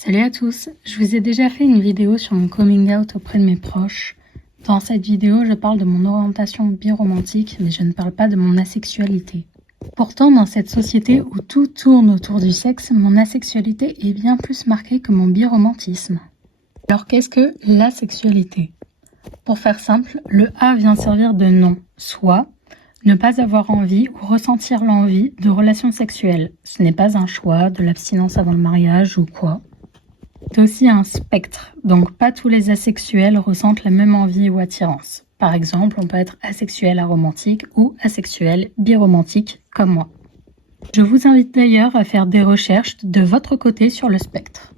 Salut à tous, je vous ai déjà fait une vidéo sur mon coming out auprès de mes proches. Dans cette vidéo, je parle de mon orientation biromantique, mais je ne parle pas de mon asexualité. Pourtant, dans cette société où tout tourne autour du sexe, mon asexualité est bien plus marquée que mon biromantisme. Alors qu'est-ce que l'asexualité? Pour faire simple, le A vient servir de nom, soit ne pas avoir envie ou ressentir l'envie de relations sexuelles. Ce n'est pas un choix, de l'abstinence avant le mariage ou quoi. C'est aussi un spectre, donc pas tous les asexuels ressentent la même envie ou attirance. Par exemple, on peut être asexuel aromantique ou asexuel biromantique comme moi. Je vous invite d'ailleurs à faire des recherches de votre côté sur le spectre.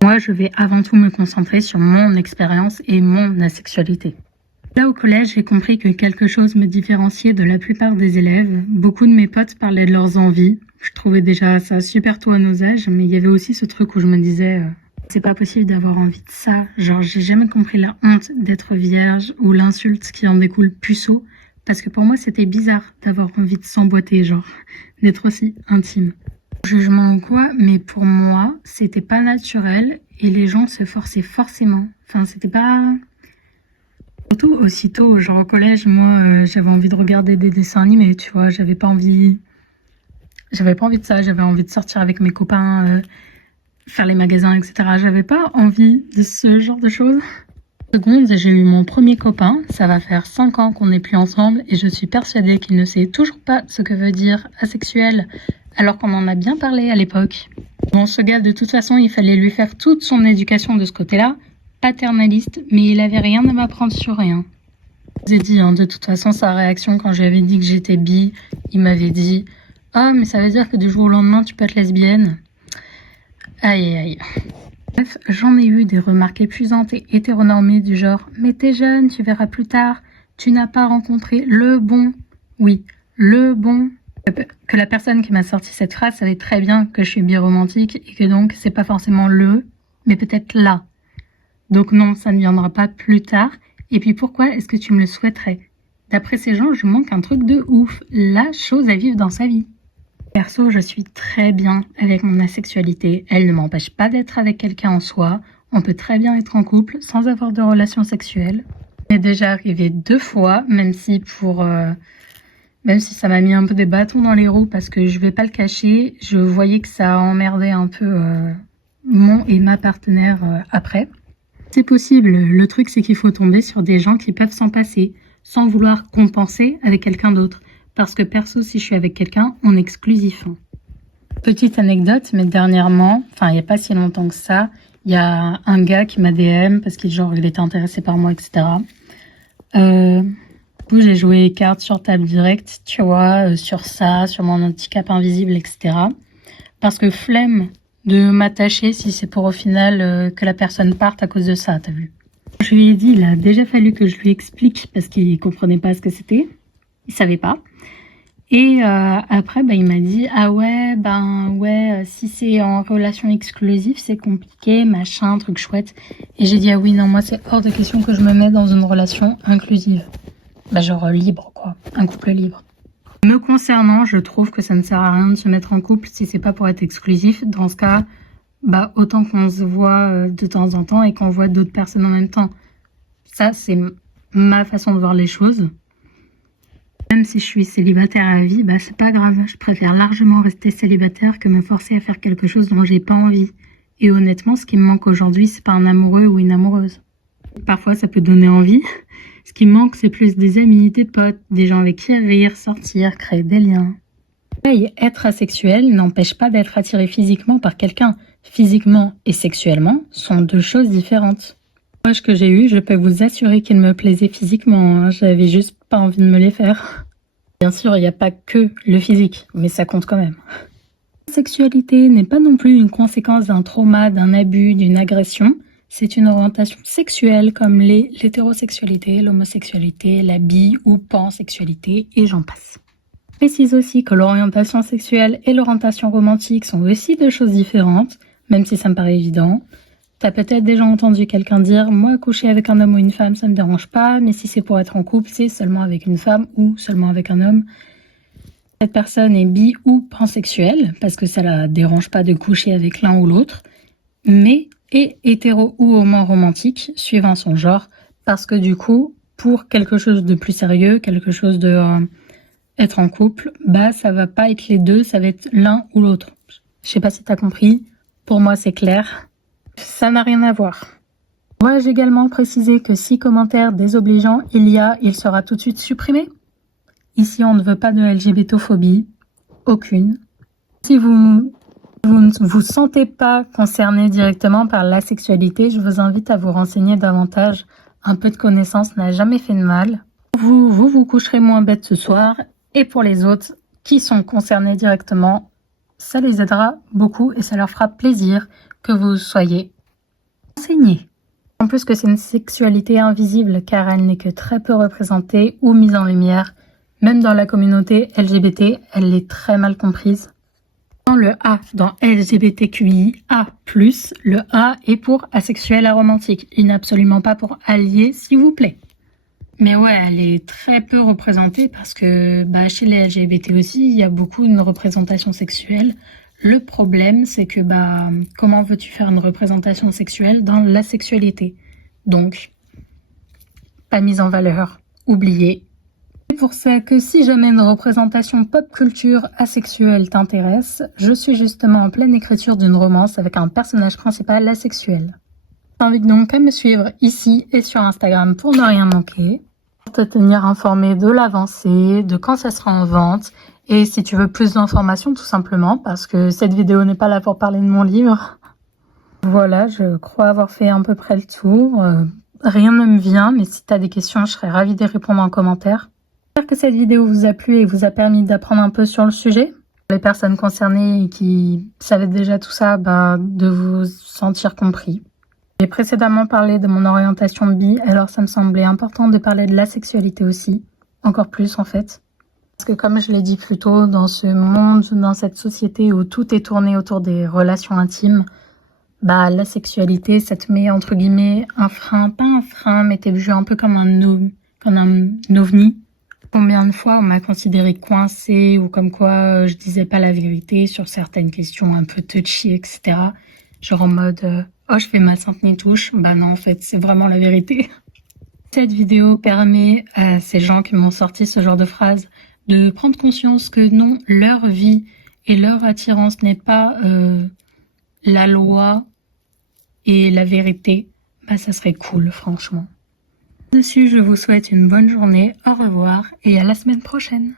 Moi, je vais avant tout me concentrer sur mon expérience et mon asexualité. Là au collège, j'ai compris que quelque chose me différenciait de la plupart des élèves. Beaucoup de mes potes parlaient de leurs envies. Je trouvais déjà ça super tôt à nos âges, mais il y avait aussi ce truc où je me disais c'est pas possible d'avoir envie de ça. Genre, j'ai jamais compris la honte d'être vierge ou l'insulte qui en découle puceau. Parce que pour moi, c'était bizarre d'avoir envie de s'emboîter, genre, d'être aussi intime. Jugement ou quoi, mais pour moi, c'était pas naturel et les gens se forçaient forcément. Enfin, c'était pas... Surtout aussitôt, genre au collège, moi, j'avais envie de regarder des dessins animés, tu vois, j'avais pas envie de ça, j'avais envie de sortir avec mes copains, faire les magasins, etc. J'avais pas envie de ce genre de choses. Seconde, j'ai eu mon premier copain, ça va faire 5 ans qu'on n'est plus ensemble et je suis persuadée qu'il ne sait toujours pas ce que veut dire asexuel, alors qu'on en a bien parlé à l'époque. Bon, ce gars, de toute façon, il fallait lui faire toute son éducation de ce côté-là, paternaliste, mais il avait rien à m'apprendre sur rien. Je vous ai dit, de toute façon, sa réaction quand je lui avais dit que j'étais bi, il m'avait dit « Ah, mais ça veut dire que du jour au lendemain, tu peux être lesbienne ?» Aïe, aïe. Bref, j'en ai eu des remarques épuisantes et hétéronormées du genre « Mais t'es jeune, tu verras plus tard, tu n'as pas rencontré le bon. » Oui, le bon. Que la personne qui m'a sorti cette phrase savait très bien que je suis biromantique et que donc c'est pas forcément le, mais peut-être là. Donc non, ça ne viendra pas plus tard. Et puis pourquoi est-ce que tu me le souhaiterais? D'après ces gens, je manque un truc de ouf, la chose à vivre dans sa vie. Perso, je suis très bien avec mon asexualité. Elle ne m'empêche pas d'être avec quelqu'un en soi. On peut très bien être en couple sans avoir de relations sexuelles. C'est déjà arrivé 2 fois, même si ça m'a mis un peu des bâtons dans les roues parce que je vais pas le cacher, je voyais que ça emmerdait un peu mon et ma partenaire après. C'est possible, le truc c'est qu'il faut tomber sur des gens qui peuvent s'en passer, sans vouloir compenser avec quelqu'un d'autre. Parce que perso, si je suis avec quelqu'un, on est exclusif. Petite anecdote, mais dernièrement, il n'y a pas si longtemps que ça, il y a un gars qui m'a DM parce qu'il était intéressé par moi, etc. Du coup, j'ai joué les cartes sur table directe, tu vois, sur ça, sur mon handicap invisible, etc. Parce que flemme de m'attacher si c'est pour au final que la personne parte à cause de ça, t'as vu. Je lui ai dit, il a déjà fallu que je lui explique parce qu'il comprenait pas ce que c'était. Il savait pas. Et après, il m'a dit « Ah ouais, si c'est en relation exclusive, c'est compliqué, machin, truc chouette. » Et j'ai dit « Ah oui, non, moi, c'est hors de question que je me mette dans une relation inclusive. » Genre libre, quoi. Un couple libre. Me concernant, je trouve que ça ne sert à rien de se mettre en couple si c'est pas pour être exclusif. Dans ce cas, autant qu'on se voit de temps en temps et qu'on voit d'autres personnes en même temps. Ça, c'est ma façon de voir les choses. Même si je suis célibataire à vie, c'est pas grave. Je préfère largement rester célibataire que me forcer à faire quelque chose dont j'ai pas envie. Et honnêtement, ce qui me manque aujourd'hui, c'est pas un amoureux ou une amoureuse. Parfois, ça peut donner envie. Ce qui me manque, c'est plus des amis, des potes, des gens avec qui rire, sortir, créer des liens. Être asexuel n'empêche pas d'être attiré physiquement par quelqu'un. Physiquement et sexuellement sont 2 choses différentes. Moi, ce que j'ai eu, je peux vous assurer qu'il me plaisait physiquement. J'avais juste pas envie de me les faire. Bien sûr, il n'y a pas que le physique, mais ça compte quand même. La sexualité n'est pas non plus une conséquence d'un trauma, d'un abus, d'une agression. C'est une orientation sexuelle comme l'hétérosexualité, l'homosexualité, la bi- ou pansexualité, et j'en passe. Je précise aussi que l'orientation sexuelle et l'orientation romantique sont aussi 2 choses différentes, même si ça me paraît évident. T'as peut-être déjà entendu quelqu'un dire « Moi, coucher avec un homme ou une femme, ça me dérange pas, mais si c'est pour être en couple, c'est seulement avec une femme ou seulement avec un homme. » Cette personne est bi ou pansexuelle, parce que ça la dérange pas de coucher avec l'un ou l'autre. mais est hétéro ou homo romantique, suivant son genre, parce que du coup, pour quelque chose de plus sérieux, quelque chose de être en couple, bah ça va pas être les deux, ça va être l'un ou l'autre. Je sais pas si t'as compris, pour moi c'est clair, ça n'a rien à voir. Dois-je également préciser que si commentaire désobligeant il sera tout de suite supprimé? Ici on ne veut pas de LGBTophobie, aucune. Si vous ne vous sentez pas concerné directement par la sexualité, je vous invite à vous renseigner davantage. Un peu de connaissance n'a jamais fait de mal. Vous coucherez moins bête ce soir. Et pour les autres qui sont concernés directement, ça les aidera beaucoup et ça leur fera plaisir que vous soyez renseignés. En plus que c'est une sexualité invisible car elle n'est que très peu représentée ou mise en lumière. Même dans la communauté LGBT, elle est très mal comprise. Dans le A, dans LGBTQIA+, le A est pour asexuel aromantique. Il n'est absolument pas pour allié, s'il vous plaît. Mais ouais, elle est très peu représentée parce que chez les LGBT aussi, il y a beaucoup une représentation sexuelle. Le problème, c'est que comment veux-tu faire une représentation sexuelle dans la sexualité? Donc, pas mise en valeur, oubliée. C'est pour ça que si jamais une représentation pop culture asexuelle t'intéresse, je suis justement en pleine écriture d'une romance avec un personnage principal asexuel. Je t'invite donc à me suivre ici et sur Instagram pour ne rien manquer, pour te tenir informé de l'avancée, de quand ça sera en vente, et si tu veux plus d'informations tout simplement, parce que cette vidéo n'est pas là pour parler de mon livre. Voilà, je crois avoir fait à peu près le tour. Rien ne me vient, mais si tu as des questions, je serais ravie d'y répondre en commentaire. J'espère que cette vidéo vous a plu et vous a permis d'apprendre un peu sur le sujet. Pour les personnes concernées qui savaient déjà tout ça, de vous sentir compris. J'ai précédemment parlé de mon orientation bi, alors ça me semblait important de parler de la sexualité aussi, encore plus en fait. Parce que comme je l'ai dit plus tôt, dans ce monde, dans cette société où tout est tourné autour des relations intimes, la sexualité, ça te met entre guillemets un frein, pas un frein, mais t'es vu un peu comme un ovni. Combien de fois on m'a considéré coincée ou comme quoi je disais pas la vérité sur certaines questions un peu touchy, etc. Genre en mode oh je fais ma sainte nitouche, non en fait c'est vraiment la vérité. Cette vidéo permet à ces gens qui m'ont sorti ce genre de phrase de prendre conscience que non, leur vie et leur attirance n'est pas la loi et la vérité. Ça serait cool franchement. Dessus, je vous souhaite une bonne journée, au revoir et à la semaine prochaine.